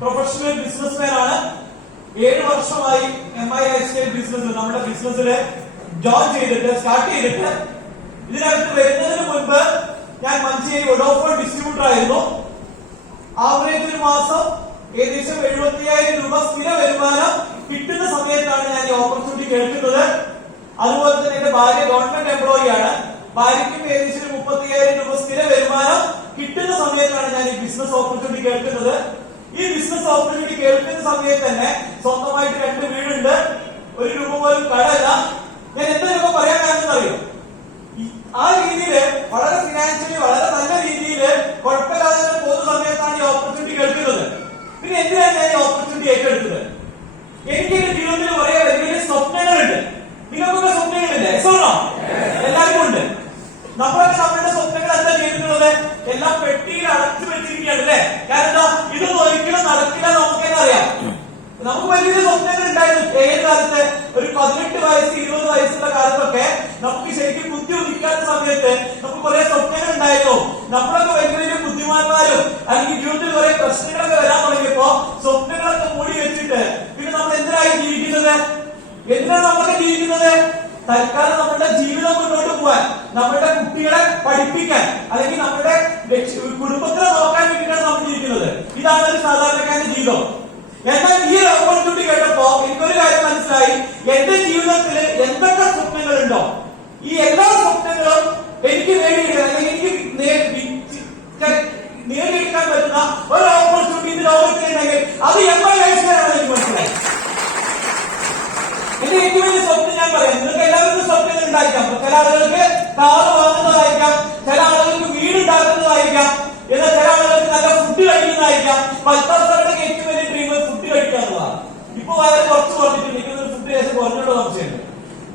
Professional businessman ആണ്. 7 വർഷമായി MI lifestyle business നമ്മുടെ ബിസിനസ്സിൽ ജോയിൻ ചെയ്തിട്ട് സ്റ്റാർട്ട് ചെയ്തിട്ട് ഇതിനകത്ത് വരുന്നതിന് മുൻപ് ഞാൻ മഞ്ചേരി വോഡാഫോൺ ഡിസ്ട്രിബ്യൂട്ടർ ആയിരുന്നു. ആവറേജ് ഒരു മാസം ഏകദേശം 75,000 രൂപ സ്ഥിര വരുമാനം കിട്ടുന്ന സമയത്താണ് ഞാൻ ഈ ഓപ്പർച്യൂണിറ്റി കേൾക്കുന്നത്. അതുപോലെ തന്നെ എന്റെ ഭാര്യ ഗവൺമെന്റ് എംപ്ലോയി ആണ്. ഭാര്യയ്ക്കും ഏകദേശം 35,000 രൂപ സ്ഥിര വരുമാനം കിട്ടുന്ന സമയത്താണ് ഞാൻ ഈ ബിസിനസ് ഓപ്പർച്യൂണിറ്റി കേൾക്കുന്നത്. ഈ ബിസിനസ് ഓപ്പർച്യൂണിറ്റി കേൾക്കുന്ന സമയത്ത് തന്നെ സ്വന്തമായിട്ട് 2 വീടുണ്ട്, 1 രൂപ പോലും കടമില്ല. ഞാൻ എന്തൊക്കെ പറയാൻ കാരണം അറിയോ? ആ രീതിയിൽ വളരെ ഫിനാൻഷ്യലി വളരെ നല്ല രീതിയിൽ കുഴപ്പമില്ലാതെ പോകുന്ന സമയത്താണ് ഈ ഓപ്പർച്യൂണിറ്റി കേൾക്കുന്നത്. പിന്നെ എന്തിനാണ് ഞാൻ ഈ ഓപ്പർച്യൂണിറ്റി ഏറ്റെടുത്തത്? എനിക്ക് എന്റെ ജീവിതത്തിൽ വളരെ വലിയ സ്വപ്നങ്ങളുണ്ട്. നിങ്ങൾക്കൊക്കെ സ്വപ്നങ്ങളില്ലേ? എല്ലാവർക്കും ഉണ്ട്. നമ്മളൊക്കെ നമ്മളുടെ സ്വപ്നങ്ങൾ എന്താ ചെയ്തിട്ടുള്ളത്? എല്ലാം പെട്ടിയിൽ അടച്ചു വെച്ചിരിക്കുകയാണ് അല്ലേ? കാരണം ഇതൊന്നും ഒരിക്കലും നടക്കില്ല. നമുക്ക് തന്നെ അറിയാം. നമുക്ക് വലിയ സ്വപ്നങ്ങൾ ഉണ്ടായിരുന്നു. ഏത് കാലത്ത് ഒരു 18 വയസ്സ് 20 വയസ്സുള്ള കാലത്തൊക്കെ നമുക്ക് ശരിക്കും ബുദ്ധി ഉദിക്കാത്ത സമയത്ത് നമുക്ക് കുറെ സ്വപ്നങ്ങൾ ഉണ്ടായിരുന്നു. നമ്മളൊക്കെ വലിയ വലിയ ബുദ്ധിമാന്മാരും അല്ലെങ്കിൽ ജീവിതത്തിൽ കുറെ പ്രശ്നങ്ങളൊക്കെ വരാൻ തുടങ്ങിയപ്പോ സ്വപ്നങ്ങളൊക്കെ മൂടി വെച്ചിട്ട് പിന്നെ നമ്മൾ എന്തിനായി ജീവിക്കുന്നത്? എന്തിനാണ് നമ്മളൊക്കെ ജീവിക്കുന്നത്? തൽക്കാലം നമ്മുടെ ജീവിതം മുന്നോട്ട് പോകാൻ, നമ്മുടെ കുട്ടികളെ പഠിപ്പിക്കാൻ, അല്ലെങ്കിൽ നമ്മുടെ കുടുംബത്തിനെ നോക്കാൻ വേണ്ടിയിട്ടാണ് നമ്മൾ ജീവിക്കുന്നത്. ഇതാണ് ഒരു സാധാരണക്കാരന്റെ ജീവിതം. എന്നാൽ ഈ ഓപ്പർച്യൂണിറ്റി കേട്ടപ്പോ എനിക്കൊരു കാര്യം മനസ്സിലായി. എന്റെ ജീവിതത്തിൽ എന്തൊക്കെ സ്വപ്നങ്ങളുണ്ടോ ഈ എല്ലാ സ്വപ്നങ്ങളും എനിക്ക് നേടിയെടുക്കാൻ അല്ലെങ്കിൽ എനിക്ക് നേടിയെടുക്കാൻ പറ്റുന്ന ഒരു ഓപ്പർച്യൂണിറ്റി ഇത് ലോകത്തിലുണ്ടെങ്കിൽ അത് MI ലൈഫ്സ്റ്റൈലാണ് എനിക്ക് മനസ്സിലായി. എന്റെ ഏറ്റവും വലിയ സ്വപ്നം ഞാൻ പറയാം. നിങ്ങൾക്ക് എല്ലാവർക്കും സ്വപ്നങ്ങൾ ഉണ്ടായിരിക്കാം. ചില ആളുകൾക്ക് കാറ് വാങ്ങുന്നതായിരിക്കാം, ചില ആളുകൾക്ക് വീട് ഉണ്ടാക്കുന്നതായിരിക്കാം, എന്നാൽ ചില ആളുകൾക്ക് നല്ല ഫുഡ് കഴിക്കുന്നതായിരിക്കാം. പത്താളുടെ ഏറ്റവും വലിയ ഡ്രീം ഫുഡ് കഴിക്കുക എന്നുള്ളതാണ്. ഇപ്പൊ വയറ് കുറച്ച് കുറഞ്ഞിട്ടുണ്ട്. എനിക്കൊരു ഫുഡ് ശേഷം കുറഞ്ഞുള്ള സംശയമുണ്ട്.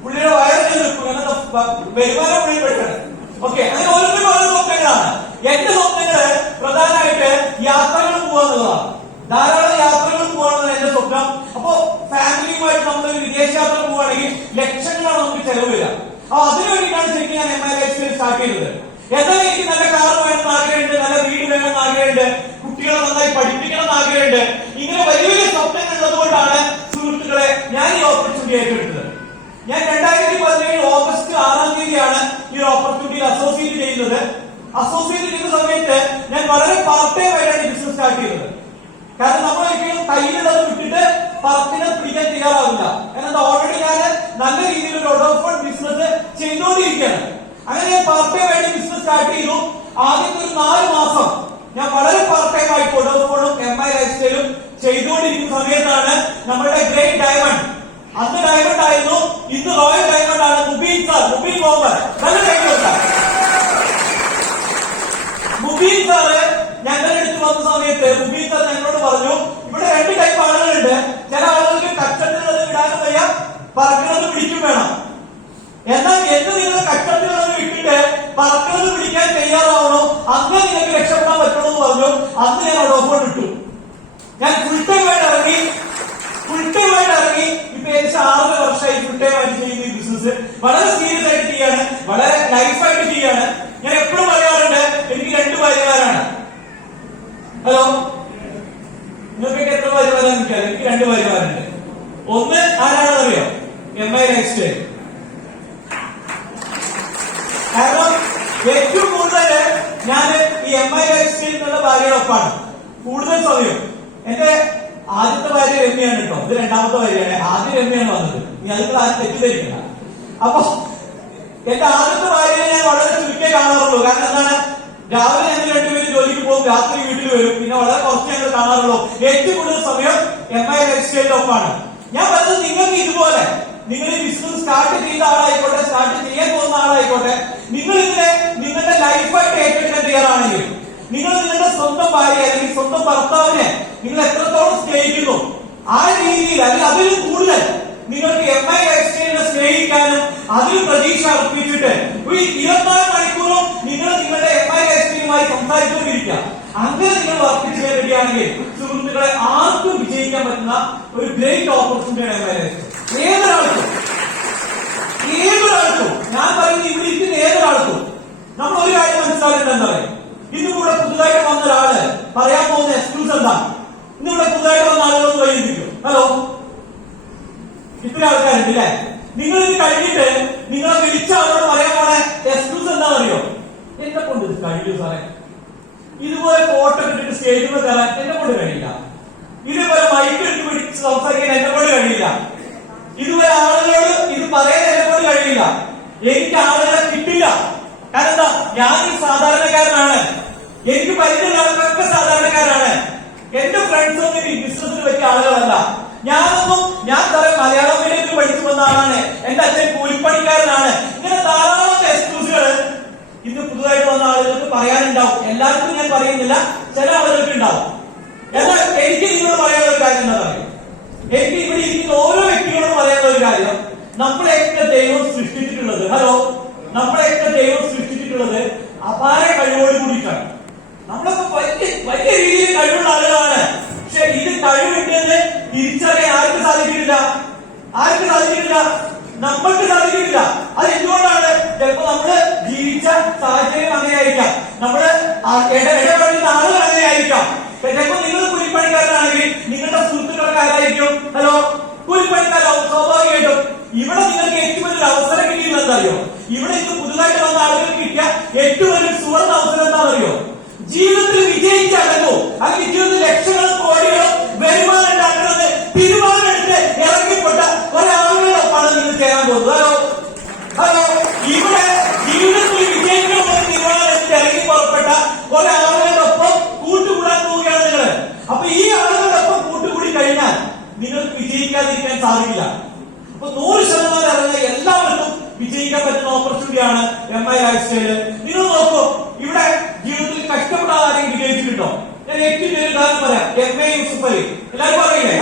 പുള്ളിയുടെ വയറ് നിൽക്കും, അങ്ങനത്തെ വരുമാനം പുള്ളി പെട്ടെന്ന്. ഓക്കെ, അങ്ങനെ ഓരോരുത്തരും ഓരോ സ്വപ്നങ്ങളാണ്. എന്റെ സ്വപ്നങ്ങള് പ്രധാനമായിട്ട് യാത്രകൾ പോവാന്നുള്ളതാണ്. ധാരാളം യാത്രകൾ പോകണമെന്നാണ് എന്റെ സ്വപ്നം. അപ്പോ ഫാമിലിയുമായിട്ട് നമ്മളൊരു വിദേശയാത്ര പോവുകയാണെങ്കിൽ ലക്ഷങ്ങളാണ് നമുക്ക് ചെലവ് വരിക. അപ്പൊ അതിനു വേണ്ടിയിട്ടാണ് ശരിക്കും ഞാൻ MI ലൈഫ്സ്റ്റൈൽ സ്റ്റാർട്ട് ചെയ്തത്. എന്നാൽ എനിക്ക് നല്ല കാർ വേണമെന്ന് ആഗ്രഹമുണ്ട്, നല്ല വീട് വേണമെന്ന് ആഗ്രഹമുണ്ട്, കുട്ടികളെ നന്നായി പഠിപ്പിക്കണം എന്ന് ആഗ്രഹമുണ്ട്. ഇങ്ങനെ വലിയ വലിയ സ്വപ്നങ്ങൾ ഉള്ളതുകൊണ്ടാണ് സുഹൃത്തുക്കളെ ഞാൻ ഈ ഓപ്പർച്യൂണിറ്റി ഏറ്റെടുത്തത്. ഞാൻ 2017 ഓഗസ്റ്റ് 6-ാം തീയതിയാണ് ഈ ഓപ്പർച്യൂണിറ്റിയിൽ അസോസിയേറ്റ് ചെയ്യുന്നത്. അസോസിയേറ്റ് ചെയ്യുന്ന സമയത്ത് ഞാൻ വളരെ പാർട്ട് ടൈം ആയിട്ടാണ് ബിസിനസ് സ്റ്റാർട്ട് ചെയ്തത്. കാരണം നമ്മളൊരിക്കലും കയ്യിലുള്ളത് വിട്ടിട്ട് പറത്തിനെ പിടിക്കാൻ തയ്യാറാവില്ല. എന്നാൽ ഓൾറെഡി ഞാൻ നല്ല രീതിയിൽ ഒരു വോഡാഫോൺ ബിസിനസ് ചെയ്തുകൊണ്ടിരിക്കുകയാണ്. അങ്ങനെ ഞാൻ പാർട്ട് ടൈം ആയിട്ട് ബിസിനസ് സ്റ്റാർട്ട് ചെയ്തു. ആദ്യത്തെ ഒരു 4 മാസം ഞാൻ വളരെ പാർട്ട് ടൈം ആയിട്ട് വോഡാഫോണും MI ലൈഫ്സ്റ്റൈലും ചെയ്തുകൊണ്ടിരിക്കുന്ന സമയത്താണ് നമ്മുടെ ഗ്രേറ്റ് ഡയമണ്ട്, അന്ന് ഡയമണ്ട് ആയിരുന്നു, ഇന്ന് റോയൽ ഡയമണ്ട് ആണ്, മുബീൻ സാർ, മുബീൻ മുഹമ്മദ്. നല്ല കൈകൊടുക്കാം. മുബീൻ സാറ് ഞങ്ങളുടെ അടുത്ത് വന്ന സമയത്ത് മുബീൻ സാർ ഞങ്ങളോട് പറഞ്ഞു, ഇവിടെ 2 ടൈപ്പ് ആളുകളുണ്ട്. ചില ആളുകൾക്ക് കച്ചവടത്തിനുള്ളത് വിടാനും വയ്യ, പറക്കുന്നത് പിടിക്കും വേണം. എന്നാൽ എന്ന് നിങ്ങൾ കച്ചവടത്തിനുള്ളത് വിട്ടിട്ട് പറക്കുന്നത് പിടിക്കാൻ തയ്യാറാവണോ, അന്ന് നിങ്ങൾക്ക് രക്ഷപ്പെടാൻ പറ്റുള്ളൂ എന്ന് പറഞ്ഞു. അന്ന് ഞാൻ വോഡാഫോൺ വിട്ടു. ഞാൻ ഫുൾ ടൈം ആയിട്ട് ഇറങ്ങി. ഇപ്പൊ ഏകദേശം 6 വർഷമായി ഫുൾ ടൈം ആയിട്ട് ചെയ്യുന്ന ഈ ബിസിനസ് വളരെ സീരിയസ് ആയിട്ട് ചെയ്യാണ്, വളരെ ലൈഫായിട്ട് ചെയ്യാണ്. ഞാൻ എപ്പോഴും പറയാറുണ്ട്, എനിക്ക് 2 ഭാര്യമാരാണ്. ഹലോ, നിങ്ങൾക്കൊക്കെ എത്ര ഭാര്യമാരാന്ന് എനിക്കറിയാം. എനിക്ക് 2 ഭാര്യമാരുണ്ട്. ഒന്ന് ആരാണെന്നറിയോ? MI lifestyle. കാരണം ഏറ്റവും കൂടുതൽ ഞാൻ ഈ MI ലൈഫ്സ്റ്റൈൽ എന്നുള്ള ഭാര്യയോടൊപ്പമാണ് കൂടുതൽ സമയം. എന്റെ ആദ്യത്തെ ഭാര്യ രമ്യാണ് കേട്ടോ, ഇത് 2ാമത്തെ ഭാര്യയാണ്. ആദ്യം രമ്യാണ് വന്നത്, നീ അതിൽ ആരും തെറ്റിദ്ധരിക്കണ്ട. അപ്പൊ എന്റെ ആദ്യത്തെ ഭാര്യയെ ഞാൻ വളരെ ചുരുക്കേ കാണാറുള്ളൂ. കാരണം എന്താണ്, രാവിലെ ഞങ്ങൾ 2 പേര് ജോലിക്ക് പോകും, രാത്രി വീട്ടിൽ വരും, പിന്നെ വളരെ കുറച്ച് ഞങ്ങൾ കാണാറുള്ളൂ. ഏറ്റവും കൂടുതൽ സമയം MI ലൈഫ്സ്റ്റൈലിന്റെ ഒപ്പാണ്. ഞാൻ പറഞ്ഞത് നിങ്ങൾക്ക് ഇതുപോലെ നിങ്ങൾ ഈ ബിസിനസ് സ്റ്റാർട്ട് ചെയ്ത ആളായിക്കോട്ടെ, സ്റ്റാർട്ട് ചെയ്യാൻ പോകുന്ന ആളായിക്കോട്ടെ, നിങ്ങൾ ഇതിനെ നിങ്ങളുടെ ലൈഫായിട്ട് ഏറ്റെടുക്കാൻ തയ്യാറാണെങ്കിൽ, നിങ്ങൾ നിങ്ങളുടെ സ്വന്തം ഭാര്യ അല്ലെങ്കിൽ സ്വന്തം ഭർത്താവിനെ നിങ്ങൾ എത്രത്തോളം സ്നേഹിക്കുന്നു ആ രീതിയിൽ അല്ലെങ്കിൽ അതിലും കൂടുതൽ നിങ്ങൾക്ക് MI ലൈഫ്സ്റ്റൈലിനെ സ്നേഹിക്കാനും അതിൽ പ്രതീക്ഷ അർപ്പിച്ചിട്ട് 24 മണിക്കൂറും നിങ്ങൾ നിങ്ങളുടെ MI ലൈഫ്സ്റ്റൈലുമായി സംസാരിച്ചുകൊണ്ടിരിക്കുക. അങ്ങനെ നിങ്ങൾ വർക്ക് ചെയ്യാൻ റെഡിയാണെങ്കിൽ സുഹൃത്തുക്കളെ, ആർക്കും വിജയിക്കാൻ പറ്റുന്ന ഒരു ഗ്രേറ്റ് ഓപ്പർച്യൂണിറ്റിയാണ് MI ലൈഫ്സ്റ്റൈൽ. ഏതൊരാൾക്കും ഞാൻ പറയുന്നത്, ഇവിടെ ഇരിക്കുന്ന ഏതൊരാൾക്കും നമ്മൾ ഒരു കാര്യം മനസ്സിലാക്കേണ്ടത് എന്താ പറയുക, ഇന്ന് കൂടെ പുതുതായിട്ട് വന്ന ഒരാള് പറയാൻ പോകുന്ന എക്സ്ക്യൂസ് എന്താ? ഇന്നിവിടെ ഒത്തിരി ആൾക്കാരുണ്ട് അല്ലെ? നിങ്ങൾ ഇത് കഴിഞ്ഞിട്ട് നിങ്ങളെ വിളിച്ച ആളോട് പറയാൻ പോണെ എക്സ്ക്യൂസ് എന്താ അറിയോ? എന്നെ കൊണ്ട് ഇത് കഴിയൂ സാറേ, ഇതുപോലെ ഫോട്ടോ ഇട്ടിട്ട് സ്റ്റേജിൽ കയറാൻ എന്നെ കൊണ്ട് കഴിയില്ല, ഇതുപോലെ മൈക്ക് എടുത്ത് പിടിച്ച് സംസാരിക്കാൻ എന്നെ കൊണ്ട് കഴിയില്ല, ഇതുപോലെ ആളുകളോട് ഇത് പറയാൻ എന്നെ കൊണ്ട് കഴിയില്ല, എനിക്ക് ആളുകളെ കിട്ടില്ല. കാരണം എന്താ, ഞാൻ ഈ സാധാരണക്കാരനാണ്, എനിക്ക് പരിചയമുള്ള ആൾക്കാരൊക്കെ സാധാരണക്കാരാണ്, എന്റെ ഫ്രണ്ട്സ് ഒന്നും ഈ ബിസിനസ്സിന് പറ്റിയ ആളുകളല്ല. ഞാൻ കുറെ മലയാളം മീഡിയത്തിൽ പഠിച്ചു വന്ന ആളാണ്, എന്റെ അച്ഛൻ കൂലിപ്പണിക്കാരനാണ്. ഇങ്ങനെ ധാരാളം എക്സ്ക്യൂസുകൾ ഇന്ന് പുതുതായിട്ട് വന്ന ആളുകൾക്ക് പറയാനുണ്ടാവും. എല്ലാവർക്കും ഞാൻ പറയുന്നില്ല, ചില ആളുകൾക്ക് ഉണ്ടാവും. എന്നാൽ എനിക്ക് നിങ്ങളോട് പറയാനുള്ള ഒരു കാര്യം എന്താ പറയുക, എനിക്ക് ഇവിടെ ഇരിക്കുന്ന ഓരോ വ്യക്തികളോടും പറയാനുള്ള ഒരു കാര്യം, നമ്മളെയൊക്കെ ദൈവം സൃഷ്ടിച്ചിട്ടുള്ളത്, നമ്മളെയൊക്കെ ദൈവം സൃഷ്ടിച്ചിട്ടുള്ളത് അപാര കഴിവോട് കൂടിയിട്ടാണ്. നമ്മളൊക്കെ വലിയ രീതിയിൽ കഴിവുള്ള ആളുകളാണ്. പക്ഷെ ഇത് കഴിവുണ്ടെന്ന് തിരിച്ചറിയാൻ ആർക്ക് സാധിക്കുന്നില്ല? നമ്മൾക്ക് സാധിക്കുന്നില്ല. അത് എന്തുകൊണ്ടാണ്? ചിലപ്പോ നമ്മള് ജീവിച്ച സാഹചര്യം അങ്ങനെയായിരിക്കാം, നമ്മള് ഇടപെടുന്ന ആളുകൾ അങ്ങനെയായിരിക്കാം. ചിലപ്പോ നിങ്ങൾ കൂലിപ്പണിക്കാരനാണെങ്കിൽ നിങ്ങളുടെ സുഹൃത്തുക്കളൊക്കെ ആരായിരിക്കും? കൂലിപ്പണിക്കാരാവും സ്വാഭാവികമായിട്ടും. ഇവിടെ നിങ്ങൾക്ക് ഏറ്റവും വലിയൊരു അവസരം കിട്ടിയില്ല എന്താറിയോ? ഇവിടെ ഇന്ന് പുതുതായിട്ട് വന്ന ആളുകൾക്ക് കിട്ടിയ ഏറ്റവും വലിയൊരു സുവർണ്ണ അവസരം എന്താണെന്നറിയോ? ജീവിതത്തിൽ വിജയിച്ചടങ്ങോ, അല്ലെങ്കിൽ ജീവിതത്തിൽ ലക്ഷങ്ങളും കോടികളും വരുമാനം ഉണ്ടാക്കണമെന്ന് തീരുമാനമെടുത്ത് ഇറങ്ങിപ്പെട്ട ഒരാളുകളൊപ്പാണ് നിങ്ങൾ ചേരാൻ പോകുന്നത്. ഇവിടെ ജീവിതത്തിൽ വിജയിക്കണമെന്ന് തീരുമാനമെടുത്ത് ഇറങ്ങി പുറപ്പെട്ട ഒരാളുകളൊപ്പം കൂട്ടുകൂടാൻ പോവുകയാണ് നിങ്ങൾ. അപ്പൊ ഈ ആളുകളൊപ്പം കൂട്ടുകൂടി കഴിഞ്ഞാൽ നിങ്ങൾക്ക് വിജയിക്കാതിരിക്കാൻ സാധിക്കില്ല. അപ്പൊ 100% ഇറങ്ങുന്ന എല്ലാവർക്കും വിജയിക്കാൻ പറ്റുന്ന ഓപ്പർച്യൂണിറ്റിയാണ് MI ലൈഫ് സ്റ്റൈല്. നിങ്ങൾ നോക്കൂ, ഇവിടെ ജീവിതത്തിൽ കഷ്ടപ്പെടാതെ ആരെങ്കിലും വിജയിച്ചിട്ടുണ്ടോ? ഞാൻ ഏറ്റവും ഉദാഹരണം പറയാം, MA യൂസുഫ് അലി. എല്ലാവരും പറയില്ലേ?